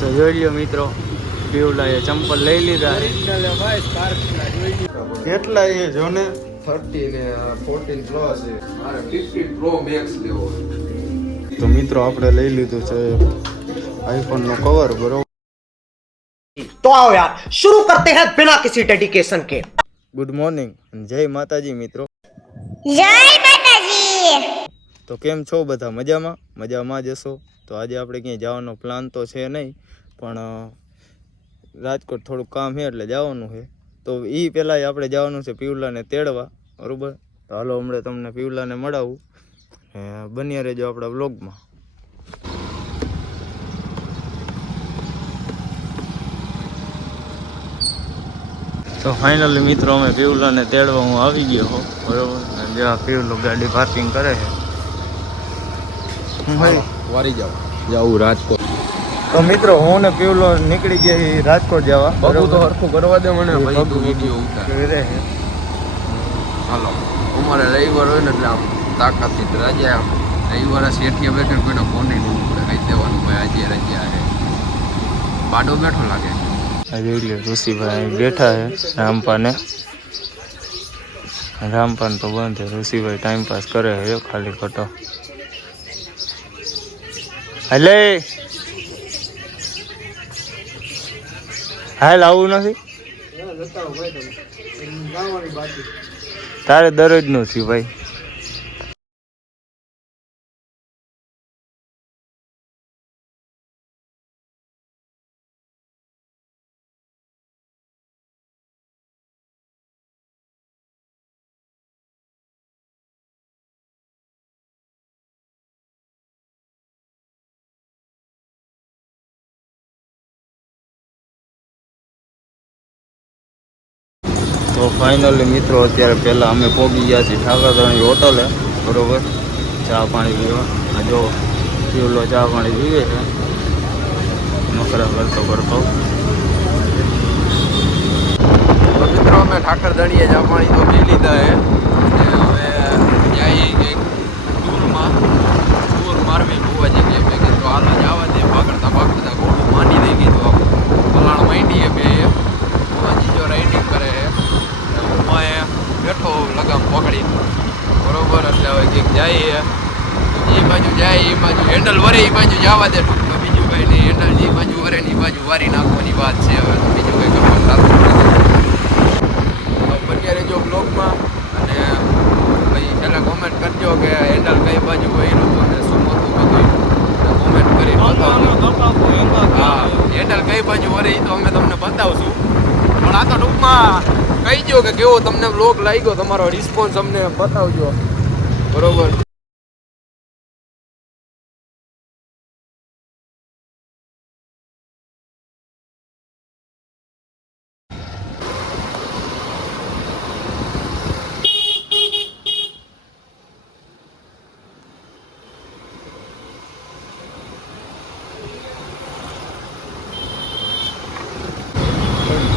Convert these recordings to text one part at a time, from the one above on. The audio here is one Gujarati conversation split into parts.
તો જોઈ લ્યો મિત્રો, પીવલાએ ચંપલ લઈ લીધા. કેટલા એ જો ને 30 ને 14 પ્લસ છે. મારે 15 પ્રો મેક્સ લેવો. તો મિત્રો આપણે લઈ લીધું છે આઈફોન નો કવર, બરોબર. तो आओ यार शुरू करते हैं बिना किसी डेडिकेशन के. ગુડ મોર્નિંગ, જય માતાજી મિત્રો. જય માતાજી. તો કેમ છો બધા? મજામાં? મજામાં જ હશો. તો આજે આપણે ક્યાંય જવાનો પ્લાન તો છે નહીં, પણ રાજકોટ થોડુંક કામ છે એટલે જવાનું છે. તો એ પહેલાં આપણે જવાનું છે પીવલાને તેડવા, બરાબર. તો હાલો હમણાં તમને પીવલાને મળાવું, બન્યા રહેજો આપણા વ્લોગમાં. તો ફાઇનલી મિત્રો અમે પીવલાને તેડવા હું આવી ગયો હો, બરાબર. જ્યાં પીવલો ગાડી પાર્કિંગ કરે છે. વારી જાવું રાજકોટ. તો મિત્રો હું ને પીવલો નીકળી ગયા રાજકોટ જવા. બધું તો હરખું કરવા દે મને, ભાઈ તું વિડિયો ઉતાર. હાલો, અમારે રવિવાર હોય ને એટલે આમ તાકાતથી રજા. આમ રવિવારે શેઠિયા બેઠે કોઈનો ફોન નહીં પડે, કહી દેવાનું ભાઈ આજે રજા છે. બાડો બેઠો લાગે. ઋષિભાઈ બેઠા છે. રામપાન તો બંધ છે. ઋષિભાઈ ટાઈમ પાસ કરે છે ખાલી ખોટો. એટલે હાલ આવું નથી તારે દરરોજ નું થયું ભાઈ. તો ફાઇનલી મિત્રો અત્યારે પહેલાં અમે પહોંચી ગયા છીએ ઠાકરધણી હોટલે, બરોબર. ચા પાણી પીવા. આ જો પીવલો ચા પાણી પીવે છે નખરા કરતો કરતો. તો મિત્રો અમે ઠાકરધણીએ ચા પાણી તો પી લીધા છે. હવે જઈએ કંઈક ટૂર મારવી ભુવાજી કે મેં કીધું હાલ જવા દે. પાકડતા પાકડતા ગોળું માંડી દઈ કીધું આમ પલાણ માંડીએ બે. ભુવાજી જો રાઇડિંગ કરે છે, બેઠો લગામ પકડી, બરોબર. એટલે હવે કંઈક જાય એ બાજુ જાય, એ બાજુ હેન્ડલ વરે એ બાજુ જવા દે. ટૂંકમાં બીજું કંઈ નહીં, હેન્ડલ જે બાજુ વરે ને એ બાજુ વારી નાખવાની વાત છે. હવે તો બીજું કંઈ કરવાનું થતું નથી. બન્યા રહેજો બ્લોગમાં, અને ભાઈ છેલ્લે કોમેન્ટ કરજો કે હેન્ડલ કઈ બાજુ વહેલું હતું ને શું હતું બધું કોમેન્ટ કરી બતાવજો. હા, હેન્ડલ કઈ બાજુ વરે એ તો અમે તમને બતાવશું, પણ આ તો ટૂંકમાં કહી દો કે કેવો તમને બ્લોગ લાગ્યો, તમારો રિસ્પોન્સ અમને બતાવજો, બરોબર.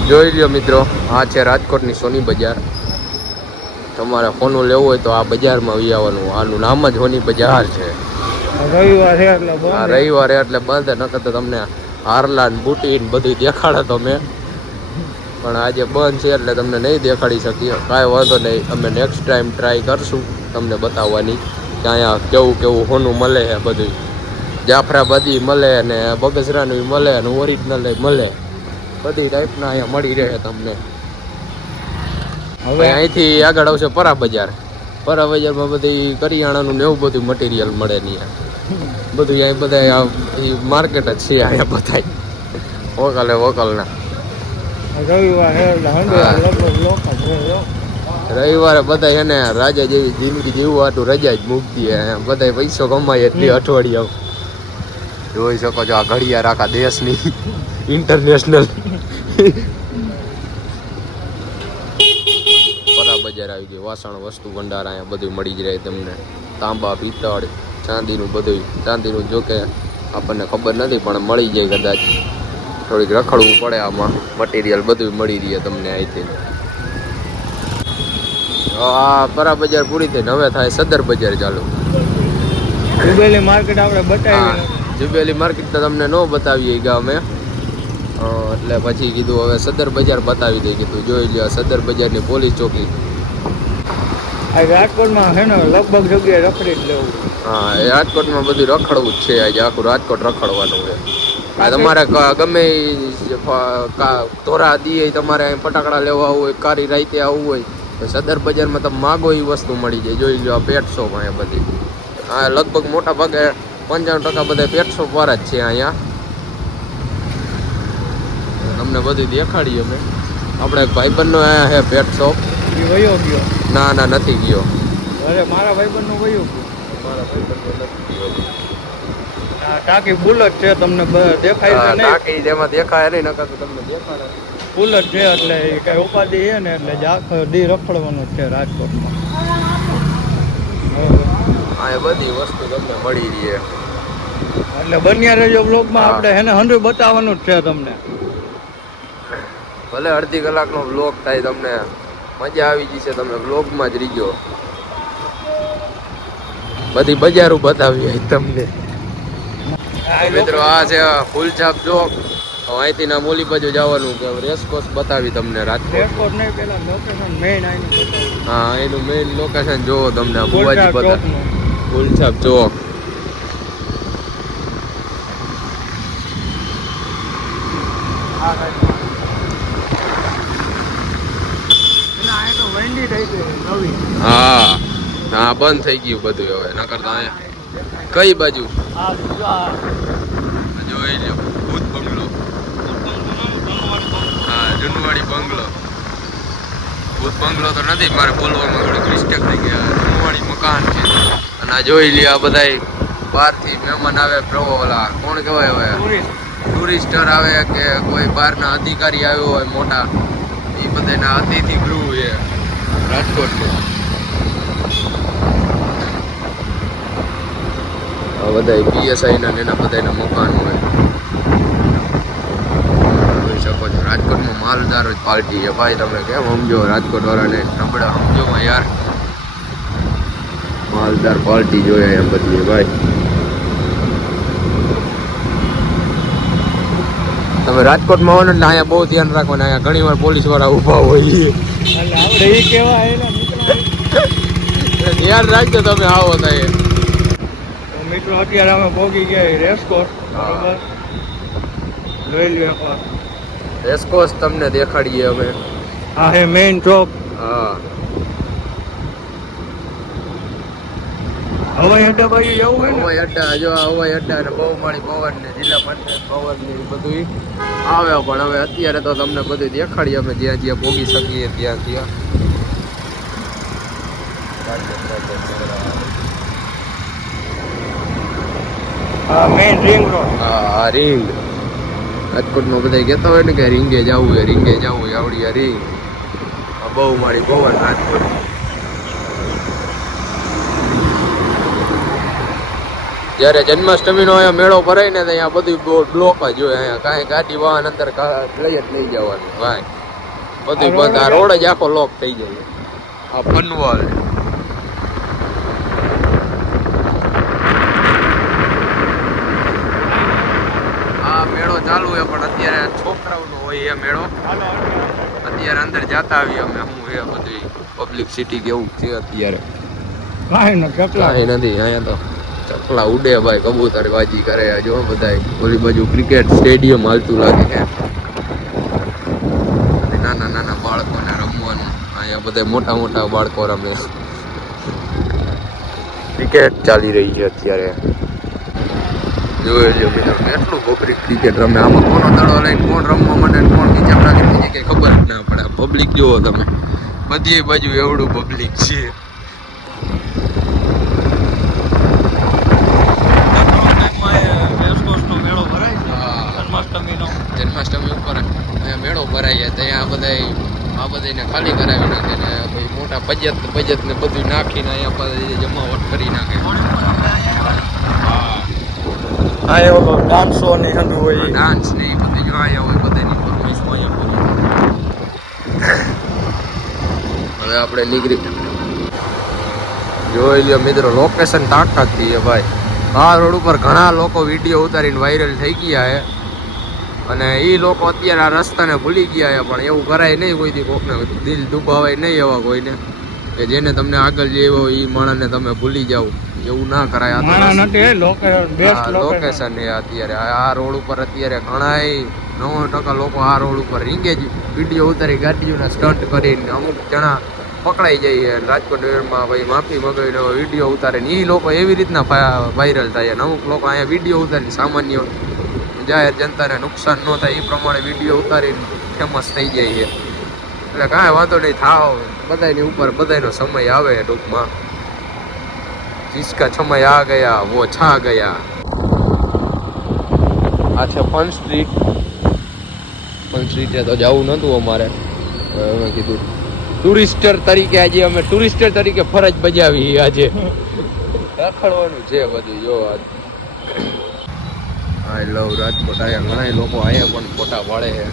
જોઈ લ્યો મિત્રો, આ છે રાજકોટની સોની બજાર. તમારે ફોનું લેવું હોય તો આ બજારમાં આવી આવવાનું. આનું નામ જ સોની બજાર છે. રવિવારે એટલે બંધ, નકર તો તમને હારલા ને બુટી ને બધું દેખાડે તો મેં, પણ આજે બંધ છે એટલે તમને નહીં દેખાડી શકીએ. કાંઈ વાંધો નહીં, અમે નેક્સ્ટ ટાઈમ ટ્રાય કરશું તમને બતાવવાની કે અહીંયા કેવું કેવું સોનું મળે છે. બધું જાફરાબાદી મળે ને બગસરાનું મળે ને ઓરિજિનલ મળે, બધી ટાઈપના અહીંયા મળી રહે તમને. હવે અહીંથી આગળ આવશે પરા બજાર. પરા બજારમાં બધી કરિયાણાનું ને એવું બધું મટીરિયલ મળે નહીં. બધું અહીં બધા માર્કેટ જ છે અહીંયા બધા વોકલના. રવિવારે બધા એને રાજા જેવી જિંદગી જીવવા હાટું રજા જ મૂકતી. બધા પૈસો કમાય એટલી અઠવાડિયા. જોઈ શકો છો આ ઘડિયાળ આખા દેશની ઇન્ટરનેશનલ. પરા બજાર આવી ગયું. વાસણ વસ્તુ ભંડાર અહીંયા બધું મળી જ રહે તમને. તાંબા પિત્તળ ચાંદીનું બધું. ચાંદીનું જોકે આપણને ખબર નથી પણ મળી જાય કદાચ. થોડીક રખડવું પડે આમાં. મટીરિયલ બધું મળી રહે તમને અહીંથી. આ પરા બજાર પૂરી થઈને હવે થાય સદર બજાર ચાલુ. ઉબેલી માર્કેટ આપણે બતાવી. જુબેલી માર્કેટ તો તમને ન બતાવીએ ગયા અમે એટલે પછી કીધું હવે સદર બજાર બતાવી દઈએ કીધું જોઈ લો સદર બજારની પોલીસ ચોકી. આ રાજકોટમાં છે ને લગભગ જગ્યાએ રખડી જ લેવું. હા એ રાજકોટમાં બધું રખડવું જ છે આજે આખું રાજકોટ રખડવાનું છે. આ તમારે ગમે તોરા દીએ તમારે ફટાકડા લેવા આવવું હોય કારી રાઈતે આવવું હોય તો સદર બજારમાં તમે માગો એ વસ્તુ મળી જાય. જોઈ લો આ પેટ શોપ અહીંયા બધી હા લગભગ મોટા ભાગે 95% બધા પેટ શોપ વાળા જ છે અહીંયા. તમને બધું દેખાડીએ અમે. આપણે એક ભાઈબંધનો અહીંયા છે પેટ શોપ. એ વયો ગયો. ના ના નથી ગયો. અરે મારા ભાઈબંધનો વયો ગયો. મારા ભાઈબંધનો નથી ગયો. આ ટાંકી બુલેટ છે તમને દેખાય છે નહીં? ટાંકી જેમાં દેખાય નહીં નકર તો તમને દેખાડે. બુલેટ છે એટલે એ કઈ ઉપાધિ છે ને એટલે આખો દી રખડવાનું જ છે રાજકોટમાં. હા એ બધી વસ્તુ તમને મળી રહી એટલે બન્યા રહેજો બ્લોગમાં. આપણે એને 100 બતાવવાનું જ છે તમને. ભલે અડધી કલાકનો બ્લોગ થાય તમને મજા આવી જશે. તમે બ્લોગમાં જ રહીજો. બધી બજારો બતાવી તમને. મિત્રો આ છે ફૂલછાપ ચોક. અહીંથી ના મોલી બાજુ જવાનું કે રેસકોર્સ બતાવી તમને રાજકોટ. રેસકોર્સ નહીં પેલા લોકેશન મેઇન આવીને. હા એનું મેઇન લોકેશન જોવો તમને બુવાજી બતા ફૂલછાપ ચોક. હા હા બંધ થઈ ગયું બધું હવે નકર તો અહીંયા કઈ બાજુ જોઈ લો ભૂત બંગલો. હા જુનવાડી બંગલો. ભૂત બંગલો તો નથી મારે બોલવામાં થોડીક મિસ્ટેક થઈ ગયા. જુનવાડી મકાન છે. અને આ જોઈ લ્યો આ બધા બહારથી મહેમાન આવે ઓલા કોણ કહેવાય હવે ટુરિસ્ટર આવે કે કોઈ બહારના અધિકારી આવ્યો હોય મોટા એ બધાના અતિથિ ગૃહ છે રાજકોટનું. આ બધા પીએસઆઈ ના એના બધાના મકાન હોય. જોઈ શકો છો રાજકોટમાં માલદાર જ પાર્ટી છે ભાઈ. તમે કેમ સમજો રાજકોટ વાળાને નબળા સમજો યાર. માલદાર પાર્ટી જોઈએ એમ બધી ભાઈ. તમે રાજકોટમાં આવો ને એટલે અહીંયા બહુ ધ્યાન રાખવાનું. અહીંયા ઘણી વાર પોલીસ વાળા ઊભા હોય. એટલે આપણે એ કેવા આયેલા ધ્યાન રાખજો તમે આવો થાય. મિત્રો અત્યારે અમે પહોંચી ગયા રેસકોર્સ. બરોબર જોઈ લ્યો એકવાર. રેસકોર્સ તમને દેખાડીએ અમે. આ હે મેઇન ચોક. હા હવાઈ અડ્ડા બાજુ જવું હોય ને. હવાઈ અડ્ડા જો આ હવાઈ અડ્ડા ને બહુમાળી ભવન ને જિલ્લા પંચાયત ભવન ને બધું આવે પણ હવે અત્યારે તો તમને બધું દેખાડીએ અમે જ્યાં જ્યાં પોગી શકીએ ત્યાં ત્યાં. આ મેઇન રિંગ રોડ. હા રિંગ. રાજકોટમાં બધા કહેતા હોય ને કે રીંગે જવું હોય રીંગે જવું હોય આવડી આ રીંગ. આ બહુમાળી ભવન રાજકોટ. જ્યારે જન્માષ્ટમીનો અહીંયા મેળો ભરાય ને તો અહીંયા બધું બ્લોક જ હોય. અહીંયા કાંઈ ગાડી વાહન અંદર લઈ જ નહીં જવાનું ભાઈ. બધું બંધ. આ રોડ જ આખો લોક થઈ જાય. આ પનવાલ આ મેળો ચાલુ છે પણ અત્યારે છોકરાઓનો હોય એ મેળો. અત્યારે અંદર જતા આવીએ અમે. હું એ બધી પબ્લિક સિટી કેવું છે અત્યારે કાંઈ નથી. અહીંયા તો ચકલા ઉડે ભાઈ. કબૂતરબાજી કરે જો બધા. ઓલી બાજુ ક્રિકેટ સ્ટેડિયમ હાલતું લાગે છે. નાના નાના બાળકોને રમવાનું. અહીંયા બધા મોટા મોટા બાળકો રમે. ક્રિકેટ ચાલી રહી છે અત્યારે. જોઈ લો મિત્રો કેટલું પબ્લિક ક્રિકેટ રમે. આમાં કોનો દડો લઈને કોણ રમવા માંડે કોણ બીજા પ્રાકૃતિક કઈ ખબર જ ના પડે. પબ્લિક જુઓ તમે બધી બાજુ એવડું પબ્લિક છે. જન્માષ્ટમી ઉપર અહીંયા મેળો ભરાય ત્યાં આ બધાને ખાલી કરાવી નાખે ને પછી મોટા બજેટ ને બધું નાખીને અહીંયા બધા જમાવટ કરી નાખે. હા એ ઓલો ડાન્સો ને હંધું હોય. ડાન્સ ને એ બધી જો અહીંયા હોય બધાની પરમિશ અહીંયા હવે આપણે નીકળી જોઈ લ્યો મિત્રો લોકેશન તાકાત થી છે ભાઈ. આ રોડ ઉપર ઘણા લોકો વિડીયો ઉતારીને વાયરલ થઈ ગયા છે અને એ લોકો અત્યારે આ રસ્તાને ભૂલી ગયા છે, પણ એવું કરાય નહીં કોઈથી, કોકને દિલ દુભાવાય નહીં એવા કોઈને કે જેને તમને આગળ જેવો એ માણસને તમે ભૂલી જાઓ, એવું ના કરાય. આ લોકેશન છે અત્યારે આ રોડ ઉપર. અત્યારે ઘણા 90% લોકો આ રોડ ઉપર રીંગે જ વિડીયો ઉતારી ગાડીઓના સ્ટન્ટ કરીને અમુક જણા પકડાઈ જાય. રાજકોટમાં ભાઈ માફી મગાવીને વિડીયો ઉતારે ને એ લોકો એવી રીતના વાયરલ થાય અને અમુક લોકો અહીંયા વિડીયો ઉતારીને સામાન્ય જાહેર જનતાને નુકસાન ન થાય એ પ્રમાણે વિડીયો ઉતારીને ફેમસ થઈ જાય છે. એટલે કાંઈ વાંધો નહીં, થાવ બધાની ઉપર બધાનો સમય આવે ટૂંકમાં. જિસકા સમય આ ગયા વો છા ગયા. આ છે ફન સ્ટ્રીટ. ફન સ્ટ્રીટે તો જવું નહોતું અમારે, અમે કીધું ટુરિસ્ટર તરીકે આજે અમે ટુરિસ્ટર તરીકે ફરજ બજાવી. આજે રખડવાનું છે બધું. જો આઈ લવ રાજકોટ. અહીંયા ઘણા લોકો અહીંયા પણ ફોટા પાડે છે.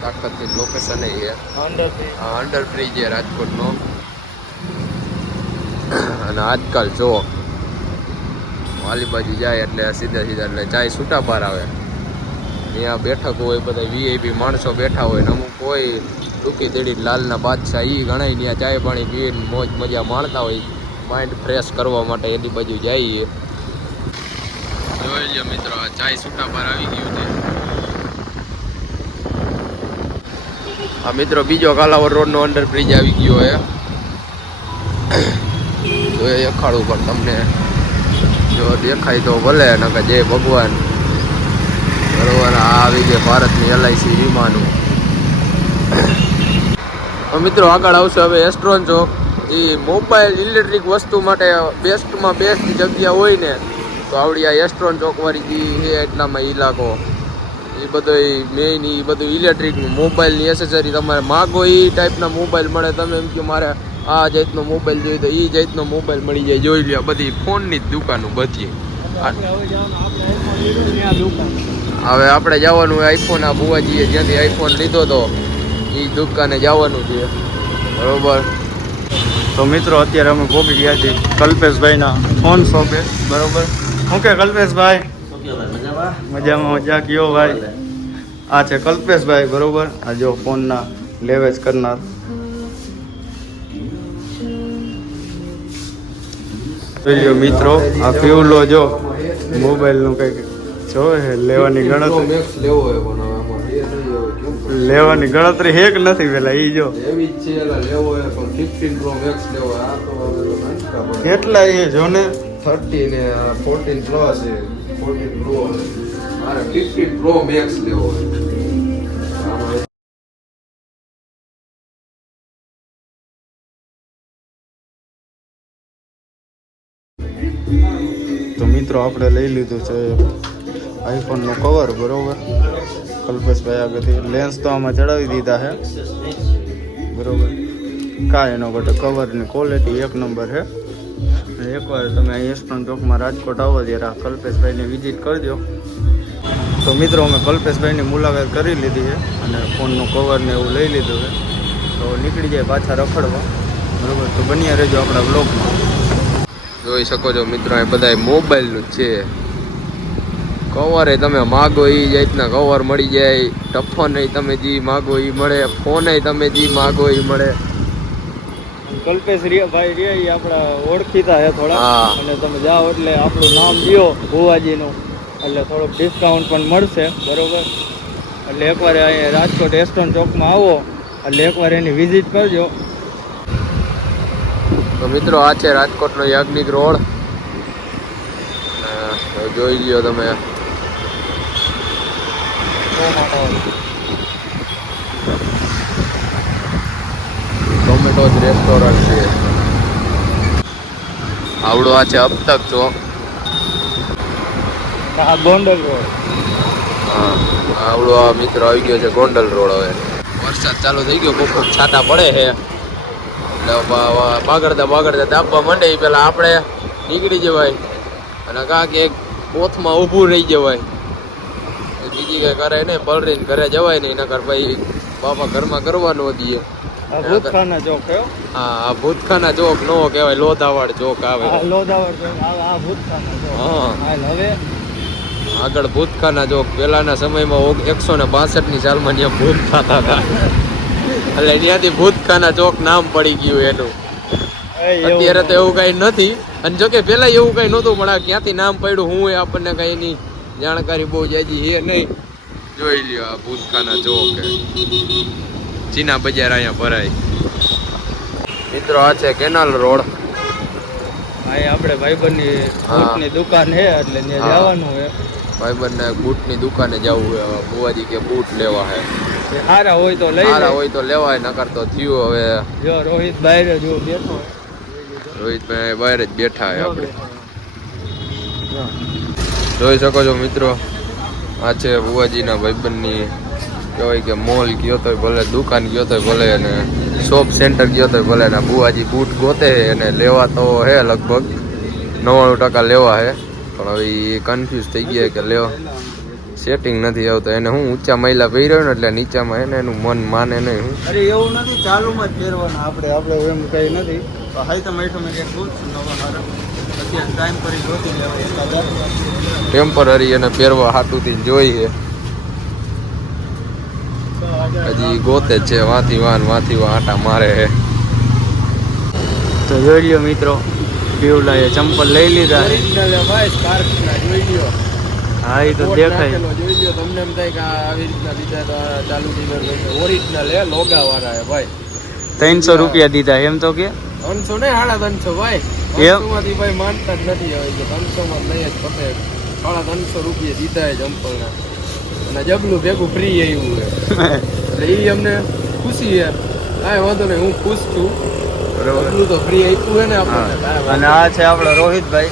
તાકતની લોકેશન છે અંડરબ્રિજ છે રાજકોટનો. અને આજકાલ જો વાલી બાજુ જાય એટલે સીધા એટલે ચાય છૂટા બહાર આવે. ત્યાં બેઠક હોય, બધા વીઆઈપી માણસો બેઠા હોય ને અમુક કોઈ ટૂંકી તેડી લાલના બાદશાહ એ ઘણા ત્યાં ચાય પાણી પીને મોજ મજા માણતા હોય, માઇન્ડ ફ્રેશ કરવા માટે એની બાજુ જઈએ. જોઈ લો મિત્રો, આ ચાય છૂટા બહાર આવી ગયું છે. આ મિત્રો બીજો કાલાવડ રોડનો અંડરબ્રિજ આવી ગયો છે. જો એ અખાડું પર તમને જો દેખાય તો ભલે, નકર જય ભગવાન. બરોબર, આ આવી ગઈ ભારતની LIC વીમાનું. મિત્રો આગળ આવશે હવે એસ્ટ્રોન ચોક. એ મોબાઈલ ઇલેક્ટ્રિક વસ્તુ માટે બેસ્ટમાં બેસ્ટ જગ્યા હોય ને તો આવડી આ એસ્ટ્રોન ચોક વાળી છે. એટલામાં ઇલાકો એ બધો મેઇન એ બધું ઇલેક્ટ્રિક મોબાઈલની એસેસરી તમારે માગો એ ટાઈપના મોબાઈલ મળે. તમે એમ કે મારે આ જાતનો મોબાઈલ જોઈએ તો એ જાતનો મોબાઈલ મળી જાય. જોઈ લ્યો, બધી ફોનની જ દુકાનો બધી. હવે આપણે જવાનું આઈફોન. આ બુવાજીએ જ્યાંથી આઈફોન લીધો હતો એ દુકાને જવાનું છે. બરોબર, તો મિત્રો અત્યારે અમે પહોંચી ગયા છીએ કલ્પેશભાઈના ફોન શોપે. બરોબર, ઓકે કલ્પેશભાઈ? મજામાં મજા કયો ભાઈ? આ છે કલ્પેશભાઈ. બરોબર, આ જો ફોનના લેવેચ કરનાર. જોઈ લો મિત્રો, આ ફ્યુલો જો મોબાઈલનું કંઈક જોવે છે. લેવાની ગણતરી લેવાની ગણતરી હેક નથી પેલા ઈ જો એવી જ છે. લેવો હોય પણ 15 Pro Max લેવો. આ તો કેટલા એ જો ને 30 ને 14 પ્લસ છે. 14 Pro મારે 15 Pro Max લેવો હોય. તો મિત્રો આપણે લઈ લીધું છે આઈફોનનું કવર. બરોબર, કલ્પેશભાઈ આગળથી લેન્સ તો આમાં ચડાવી દીધા છે. બરોબર, કાંઈ એનો ઘટે કવરની ક્વોલિટી એક નંબર છે. એકવાર તમે અહીં એસ્ટ્રોન ચોકમાં રાજકોટ આવો ત્યારે આ કલ્પેશભાઈને વિઝિટ કરજો. તો મિત્રો અમે કલ્પેશભાઈની મુલાકાત કરી લીધી છે અને ફોનનું કવરને એવું લઈ લીધું છે. તો નીકળી જાય પાછા રખડવા. બરોબર, તો બન્યા રહેજો આપણા બ્લોગમાં. જોઈ શકો છો મિત્રો, એ બધા મોબાઈલનું જ છે. કવર તમે માગો એ જાતના કવર મળી જાય. ટફન તમે જે માગો એ મળે. ફોન તમે જે માગો એ મળે. કલ્પેશ ભાઈ રે એ આપણા ઓળખીતા છે થોડા. હા. અને તમે જાઓ એટલે આપણું નામ લ્યો ભુવાજીનું એટલે થોડુંક ડિસ્કાઉન્ટ પણ મળશે. બરોબર, એટલે એકવાર અહીંયા રાજકોટ એસ્ટ્રોન ચોકમાં આવો એટલે એકવાર એની વિઝિટ કરજો. તો મિત્રો આ છે રાજકોટનો યાજ્ઞિક રોડ. જોઈ લ્યો તમે. ટોમેટો જ રેસ્ટોરન્ટ છે. આવડો આ છે અબતક ચોક. આ ગોંડલ રોડ. હા, આવડો આ મિત્રો આવી ગયો છે ગોંડલ રોડ. હવે વરસાદ ચાલુ થઈ ગયો, ખૂબ ખૂબ છાંટા પડે છે એટલે બાગડતા દાબવા માંડે એ પેલા આપણે નીકળી જવાય અને કાંક એક પોથમાં ઊભું રહી જવાય. બીજી કઈ કરે નહીં, પલરીને ઘરે જવાય નહીં. નકર ભાઈ બાપા ઘરમાં કરવાનું દઈએ. આ ભૂતખાના ચોક થયો. આ ભૂતખાના ચોક નો કહેવાય, લોધાવાડ ચોક આવે. આ લોધાવડ ચોક, આ ભૂતખાના ચોક. હા. હાલ હવે આગળ ભૂતખાના ચોક. પહેલાના સમયમાં 162ની સાલમાં ત્યાં ભૂત થતા હતા, એટલે ત્યાંથી ભૂતખાના ચોક નામ પડી ગયું એનું. અત્યારે તો એવું કઈ નથી, અને જોકે પેલા એવું કઈ નહોતું, પણ આ ક્યાંથી નામ પડ્યું હું એ આપણને કઈ એની જાણકારી બહુ જાજી છે નહીં. જોઈ લ્યો આ ભૂતખાના ચોક ચીના બજાર અહીંયા ભરાય. મિત્રો આ છે કેનાલ રોડ. અહીં આપણે ભાઈબંધની બૂટની દુકાન છે એટલે ત્યાં હા. જવાનું છે. ભાઈબંધને બૂટની દુકાને જવું છે. હવે બુવાજી કે બૂટ લેવા છે. જે સારા હોય તો લઈ સારા લે. હોય તો લેવાય, નકર તો થયું. હવે જો રોહિત બહાર જો બેઠો રોહિતભાઈ બહાર જ બેઠા છે આપણે. જોઈ શકો છો મિત્રો, આ છે બુવાજીના ભાઈબંધની કહેવાય કે મોલ ગયો તોય ભલે, દુકાન ગયો તોય ભલે, અને શોપ સેન્ટર ગયો તોય ભલે, ને બુવાજી બૂટ ગોતે છે અને લેવા તો હે લગભગ 99% લેવા હે, પણ હવે એ કન્ફ્યુઝ થઈ ગયા કે લેવા સેટિંગ નથી આવતું. એને હું ઊંચા મહિલા પહેર્યો ને એટલે નીચામાં એને એનું મન માને નહીં. હું અરે એવું નથી, ચાલુમાં જ પહેરવાના આપણે એમ કઈ નથી. તો હાઈ તો મેઠો મેં ક્યાંક બૂટ નવા હારા અત્યારે ટાઈમ કરી ગોતી લેવા. ટેમ્પરરી એને પહેરવા હાટુથી જોઈએ, હજી ગોતે જ છે. વાથી વાન આટા મારે છે. તો જોઈ લ્યો મિત્રો, પીવલાએ ચંપલ લઈ લીધા છે. ભાઈ સ્કાર્ફના જોઈ લ્યો. હા એ તો દેખાય. જોઈ લ્યો, તમને એમ થાય કે આવી રીતના લીધા તો ચાલુ ડીલર ઓરિજિનલ હે, લોગા વાળા હે ભાઈ. 300 રૂપિયા દીધા એમ તો કે 300 ને 350 ભાઈ. 300 માંથી ભાઈ માનતા જ નથી. હવે 300 માં લઈ જ પતે. 350 રૂપિયા દીધા છે ચંપલના, અને જબલું ભેગું ફ્રી આવ્યું છે. એટલે એ અમને ખુશી છે. કાંઈ વાંધો નહીં, હું ખુશ છું. જબલું તો ફ્રી આપ્યું છે ને આપણને. કાંઈ વાંધો અને આ છે આપણો રોહિતભાઈ,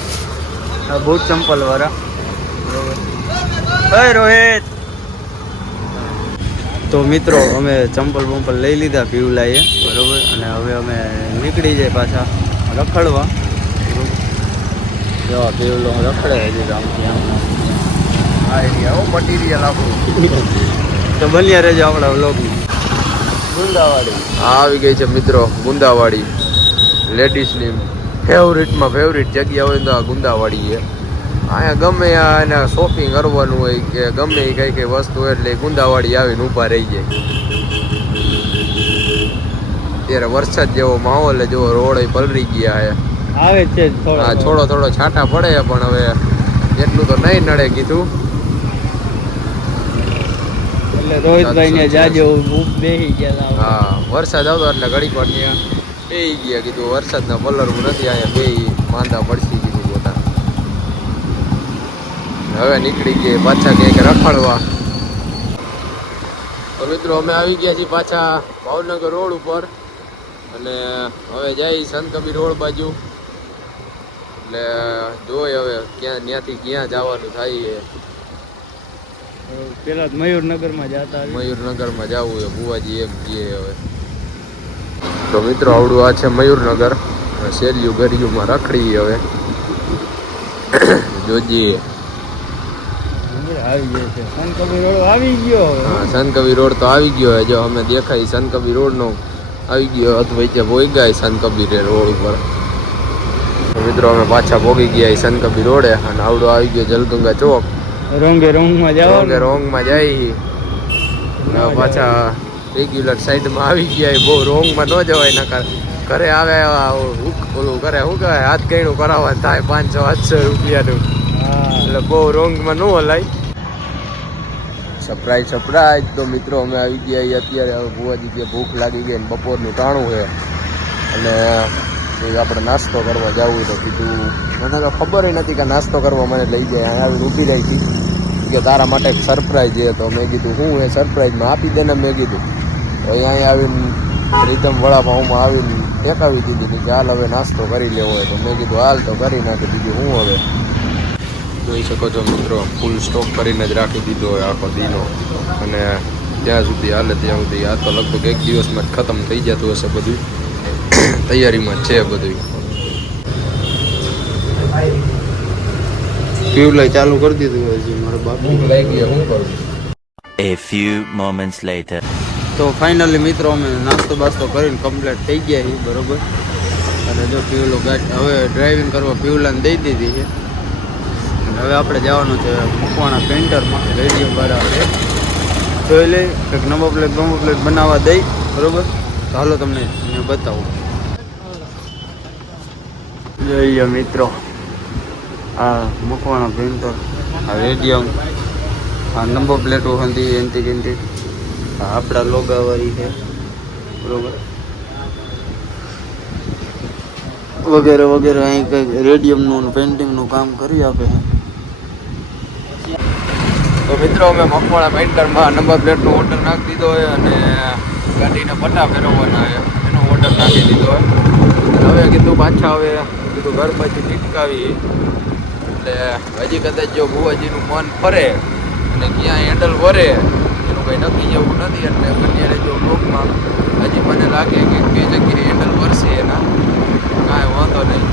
આ બૂટ ચંપલ વાળા. હે રોહિત. તો મિત્રો અમે ચંપલ બંપલ લઈ લીધા પીવલાએ, બરોબર, અને હવે અમે નીકળી જાય પાછા રખડવા. જો પીવલો રખડે હજી આમથી આમ. આ એરિયા મટીરિયલ આપણું. તો બન્યા રહેજો આપણા વ્લોગમાં. ગુંદાવાડી આ આવી ગઈ છે મિત્રો, ગુંદાવાડી. લેડીઝની ફેવરિટમાં ફેવરિટ જગ્યા હોય તો આ ગુંદાવાડી છે. અહીંયા ગમે એને શોપિંગ કરવાનું હોય કે ગમે એ કઈ કઈ વસ્તુ હોય એટલે ગુંદાવાડી આવીને ઊભા રહી જાય. ત્યારે વરસાદ જેવો માહોલ છે, જો રોડ પલરી ગયા છે. આવે છે હા, થોડો છાંટા પડે છે, પણ હવે એટલું તો નહીં નડે કીધું. એટલે રોહિતભાઈ ને જાજો બેસી ગયા. હા, વરસાદ આવતો એટલે ઘડીક વાર ત્યાં બેસી ગયા. કીધું વરસાદના પલરવું નથી, અહીંયા બેસી માંદા પડશી કીધું પોતા. હવે નીકળી ગયા પાછા ક્યાંક રખડવા. તો મિત્રો અમે આવી ગયા છીએ પાછા ભાવનગર રોડ ઉપર, અને હવે જઈ સંત કબીર રોડ બાજુ. એટલે જોઈ હવે ત્યાંથી ક્યાં જવાનું થાય. પેલા મયુરનગરમાં જતા. મયુરનગરમાં જવું છે, બુવાજી એમ કહે. હવે તો મિત્રો આવડું આ છે મયુરનગર. શેરીયું ગરિયુંમાં રખડી. હવે જોજીએ. આવી ગયો છે સંત કબીર રોડ આવી ગયો. હા, સંત કબીર રોડ તો આવી ગયો. જો અમે દેખાય સંત કબીર રોડ નો આવી ગયો. વચ્ચે ભોઈ ગયા સંત કબીર રોડ ઉપર. તો મિત્રો અમે પાછા ભોગી ગયા સંત કબીર રોડે, અને આવડો આવી ગયો જલગંગા ચોક. રોંગે રોંગમાં જાવ. રોંગમાં જાય પાછા રેગ્યુલર સાઈડમાં આવી ગયા. બહુ રોંગમાં ન જવાય, નકર ઘરે આવે ઓલું કરે શું કહેવાય, હાથ ગયણું કરાવવા થાય 500-800 રૂપિયાનું. એટલે બહુ રોંગમાં ન હલાય. સરપ્રાઈઝ. તો મિત્રો અમે આવી ગયા અત્યારે. હવે બુવાજી કે ભૂખ લાગી ગઈ ને બપોરનું ટાણું છે, અને આપણે નાસ્તો કરવા જવું. તો કીધું મને તો ખબર નથી કે નાસ્તો કરવા મને લઈ જાય. અહીંયા આવીને ઊભી રહી હતી કે તારા માટે એક સરપ્રાઈઝ છે. તો મેં કીધું હું એ સરપ્રાઈઝમાં આપી દે ને. મેં કીધું તો અહીંયા આવીને રીધમ વડાપાઉંમાં આવીને ટેકાવી દીધી કે હાલ હવે નાસ્તો કરી લેવો હોય. તો મેં કીધું હાલ તો કરી નાખી દીધું. હું હવે જોઈ શકો છો મિત્રો, ફૂલ સ્ટોક કરીને જ રાખી દીધો હોય આખો દીનો, અને જ્યાં સુધી હાલે ત્યાં સુધી. આ તો લગભગ એક દિવસમાં જ ખતમ થઈ જતું હશે બધું. તૈયારીમાં જ છે બધું. પીવલાઈ ચાલુ કરી દીધું હજી મારા બાપ. ભૂખ લાગી ગઈ, શું કરું? A few moments later. તો ફાઇનલી મિત્રો અમે નાસ્તો બાસ્તો કરીને કમ્પ્લીટ થઈ ગયા છીએ બરોબર. અને જો પીવલો ગાડી હવે ડ્રાઇવિંગ કરવા પીવલાને દઈ દીધી છે. અને હવે આપણે જવાનું છે મકવાણા પેન્ટરમાં રેડિયમ બરાબર જોઈ લઈ કંઈક નંબર પ્લેટ બનાવવા દઈ બરોબર. તો હાલો તમને અહીંયા બતાવું. જોઈએ મિત્રો આ મકવાણા પેન્ટર આ રેડિયમ આ નંબર પ્લેટો હતી એનથી કેનથી આપણા લોગાવાળી છે બરોબર વગેરે વગેરે. અહીં કંઈક રેડિયમનું પેઇન્ટિંગનું કામ કરી આપે છે. તો મિત્રો અમે મકવાણા પેન્ટરમાં નંબર પ્લેટનો ઓર્ડર નાખી દીધો હોય અને ગાડીના પટ્ટા ફેરવવાના છે એનો ઓર્ડર નાખી દીધો હોય. હવે કીધું પાછા હવે કીધું ઘર બાજુ ટીટકાવી એટલે હજી કદાચ જો ભુવાજીનું મન ફરે અને ક્યાં હેન્ડલ વરે એનું કંઈ નક્કી જેવું નથી. એટલે બંને જો બ્લોકમાં હજી મને લાગે કે બે જગ્યાએ હેન્ડલ વરસે એના કાંઈ વાંધો નહીં.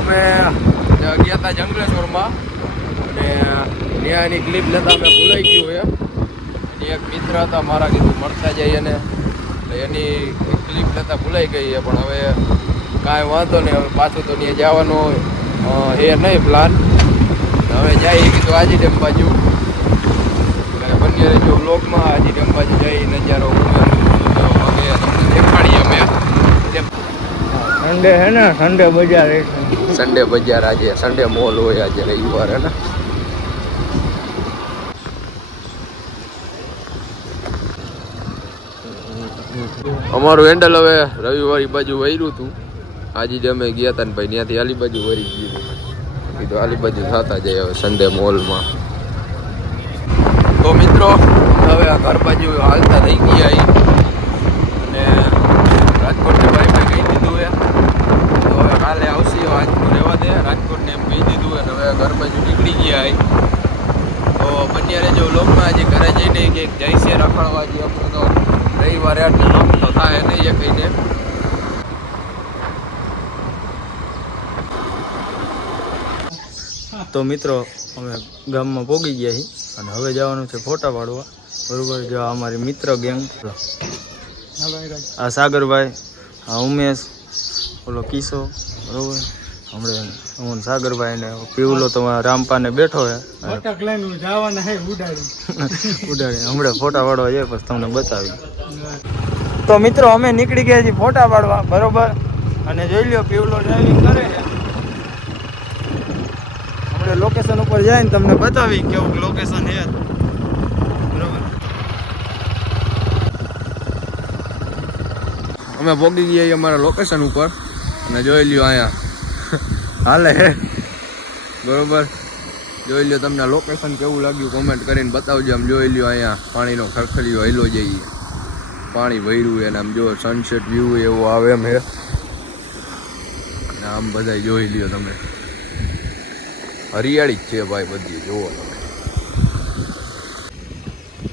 અમે ગયા હતા જંગલેશ્વરમાં અને ત્યાંની ક્લિપ લેતા અમે ભૂલાઈ ગયું હોય. એની એક મિત્ર હતા મારા કીધું મળતા જઈએ અને એની ક્લિપ લેતા ભૂલાઈ ગઈ છે. પણ હવે કાંઈ વાંધો નહીં. હવે પાછું તો ત્યાં જવાનો એ નહીં પ્લાન. હવે જઈએ કીધું આજી ડેમ બાજુ અને બંને જો બ્લોકમાં આજી ડેમ બાજુ જઈ નજારો હવે તમને દેખાડીએ અમે. સન્ડે હે ને સન્ડે બજાર સન્ડે બજાર આજે સન્ડે મોલ હોય આજે રવિવાર હે ને. અમારું હેન્ડલ હવે રવિવારી બાજુ વૈરું હતું. આજે અમે ગયા હતા ને ભાઈ ત્યાંથી આલી બાજુ વરી ગયું કીધું આલી બાજુ થતા જાય હવે સન્ડે મોલમાં. તો મિત્રો હવે આ ઘર બાજુ હાલતા થઈ ગયા અને રાજકોટને ભાઈ મેં કહી દીધું હે તો હવે કાલે આવશે આજનું રહેવા દે. રાજકોટને એમ કહી દીધું અને હવે ઘર બાજુ નીકળી ગયા તો બંને જો લોકમાં હજી ઘરે જઈને કે જઈશે રખડવા જે આપણે તો રવિવારે આટલે કામ તો થાય નહીં એ કહીને. તો મિત્રો અમે ગામમાં પહોંચી ગયા છીએ અને હવે જવાનું છે ફોટા પાડવા બરોબર. જો આ અમારી મિત્ર ગેંગ આ સાગરભાઈ આ ઉમેશ ઓલો કિસો બરોબર. હમણાં હું સાગરભાઈ ને પીવલો તો રામપાને બેઠો હે ઉડાડી હમણાં ફોટા પાડવા જાય પછી તમને બતાવી. તો મિત્રો અમે નીકળી ગયા છીએ ફોટા પાડવા બરોબર. અને જોઈ લ્યો પીવલો ડ્રાઇવિંગ કરે છે. આપણે લોકેશન ઉપર જઈને તમને બતાવી કેવું લોકેશન છે બરોબર. અમે પહોંચી ગયા અમારા લોકેશન ઉપર અને જોઈ લ્યો અહીંયા હાલે હે બરોબર. જોઈ લ્યો તમને લોકેશન કેવું લાગ્યું કોમેન્ટ કરીને બતાવજો. આમ જોઈ લ્યો અહીંયા પાણીનો ખરખરીયો હેલો જઈએ પાણી ભર્યું એને આમ જો સનસેટ વ્યૂ એવો આવે એમ હે. આમ બધા જોઈ લ્યો તમે હરિયાળી જ છે ભાઈ બધી જુઓ તમે.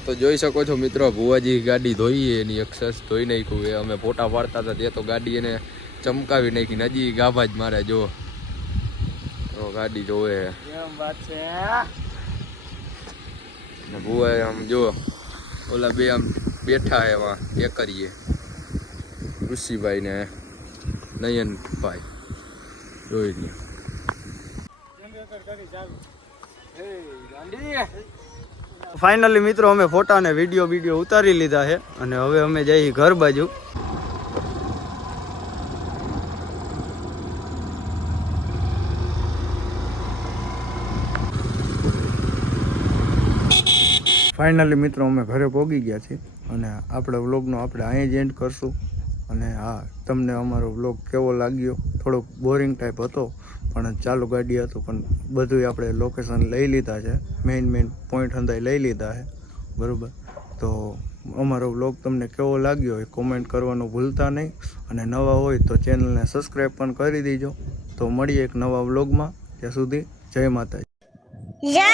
તો જોઈ શકો છો મિત્રો ભુવાજી ગાડી ધોઈએ એની એક્સેસ ધોઈ નાખ્યું એ અમે ફોટા પાડતા હતા તે તો ગાડી એને ચમકાવી નાખી હજી ગાભા જ મારે જો ગાડી જોવે ને ભુવાએ આમ જો ઓલા બે આમ બેઠા એમાં એ કરીએ ઋષિભાઈ ને નયનભાઈ જોઈ લ્યો. ફાઇનલી મિત્રો અમે ફોટા ને વિડીયો ઉતારી લીધા છે અને હવે અમે જઈએ ઘર બાજુ. ફાઇનલી મિત્રો અમે ઘરે પહોંચી ગયા છીએ અને આપણા વ્લોગનો આપણે અહીં જ એન્ડ કરશું. અને હા તમને અમારો વ્લોગ કેવો લાગ્યો થોડોક બોરિંગ ટાઈપ હતો પણ ચાલુ ગાડી હતું પણ બધું આપણે લોકેશન લઈ લીધા છે. મેઇન પોઈન્ટ હંધાઈ લઈ લીધા છે બરાબર. તો અમારો વ્લોગ તમને કેવો લાગ્યો એ કોમેન્ટ કરવાનું ભૂલતા નહીં અને નવા હોય તો ચેનલને સબસ્ક્રાઈબ પણ કરી દેજો. તો મળીએ એક નવા વ્લોગમાં. ત્યાં સુધી જય માતાજી. જય